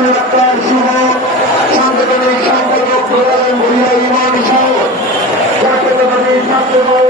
পরিবর্তন সহ সাংগঠনিক সম্পাদক প্রধান মহিলা ইমাম সহ ছাত্রবাদী ছাত্রদল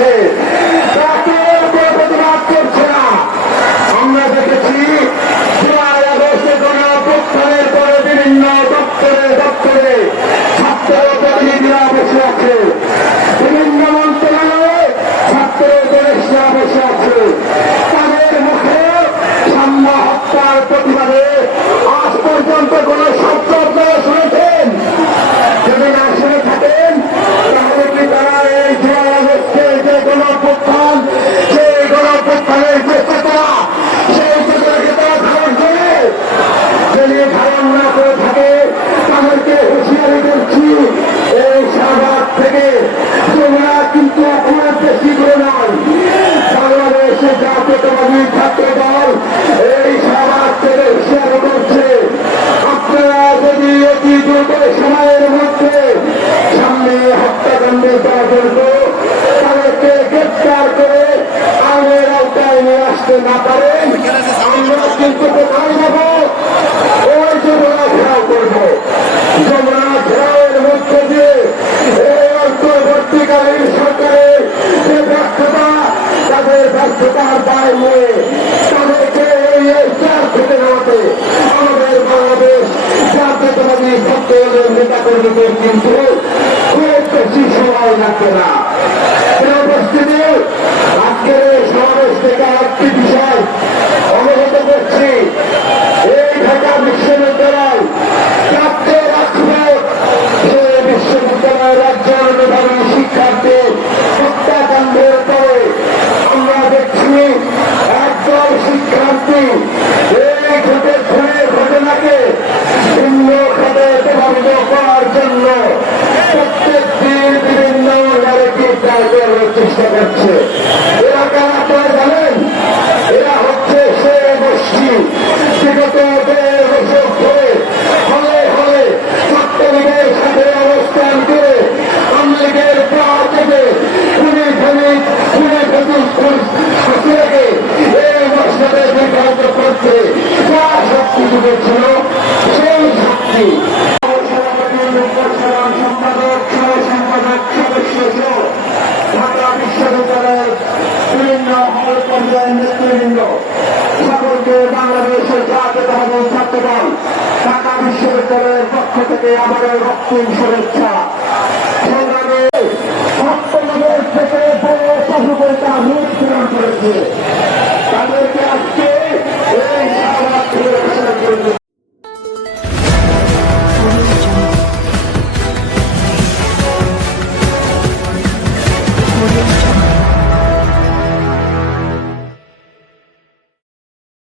মধ্যে করতে না পারেন আমরা কিন্তু কোথায় যাব? ওই যমুনা ঘেরাও করব। যমুনা ঘেরাওয়ের মধ্যে দিয়ে এই অন্তর্বর্তীকালীন সরকারের যে ব্যর্থতা, তাদের ব্যর্থতার দায় নিয়ে তাদেরকে এই চার থেকে নামাতে আমাদের বাংলাদেশ জাতীয়তাবাদী ছাত্র নেতা কর্মীদের কিন্তু খুব বেশি সময় লাগবে না। উদ্ধার করার চেষ্টা করছে। সম্পাদক সহ সম্পাদক সদস্য ঢাকা বিশ্ববিদ্যালয়ের বিভিন্ন হল পর্যায়ের নেতৃবৃন্দ সকলকে বাংলাদেশের জাতীয় ধর্ম ছাত্রদল ঢাকা বিশ্ববিদ্যালয়ের পক্ষ থেকে আমাদের রক্তিম শুভেচ্ছা সংগ্রামে ছাত্রলীগের থেকে বড় সহযোগিতা রূপ প্রেরণ করেছে Audio